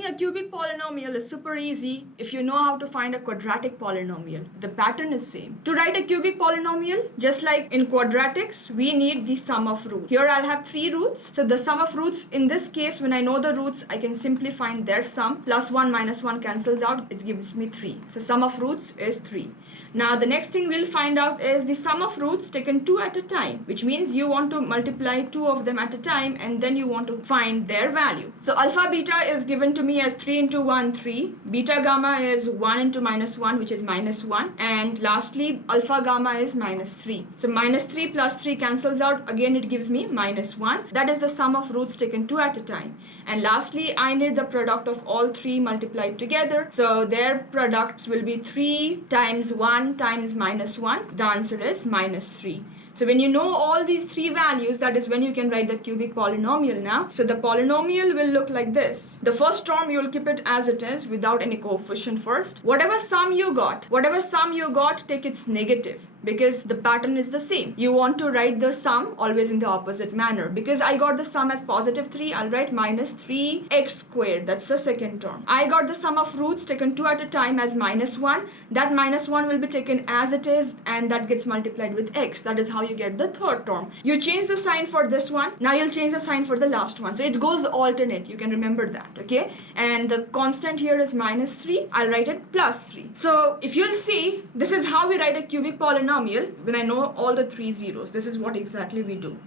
Finding a cubic polynomial is super easy if you know how to find a quadratic polynomial. The pattern is same. To write a cubic polynomial, just like in quadratics, we need the sum of roots. Here I'll have 3 roots. So the sum of roots, in this case, when I know the roots, I can simply find their sum. Plus 1 minus 1 cancels out. It gives me 3. So sum of roots is 3. Now the next thing we'll find out is the sum of roots taken 2 at a time, which means you want to multiply 2 of them at a time and then you want to find their value. So alpha beta is given to me as 3 into 1, 3. Beta gamma is 1 into minus 1, which is minus 1. And lastly, alpha gamma is minus 3. So minus 3 plus 3 cancels out. Again, it gives me minus 1. That is the sum of roots taken 2 at a time. And lastly, I need the product of all 3 multiplied together. So their products will be 3 times 1 times minus 1. The answer is minus 3. So when you know all these 3 values, that is when you can write the cubic polynomial now. So the polynomial will look like this. The first term, you will keep it as it is without any coefficient first. Whatever sum you got, take its negative, because the pattern is the same. You want to write the sum always in the opposite manner. Because I got the sum as positive 3, I'll write minus 3x squared. That's the second term. I got the sum of roots taken 2 at a time as minus 1. That minus 1 will be taken as it is and that gets multiplied with x. That is how you get the third term. You change the sign for this one. Now you'll change the sign for the last one. So it goes alternate. You can remember that. Okay. And the constant here is minus 3. I'll write it plus 3. So if you'll see, this is how we write a cubic polynomial when I know all the 3 zeros. This is what exactly we do.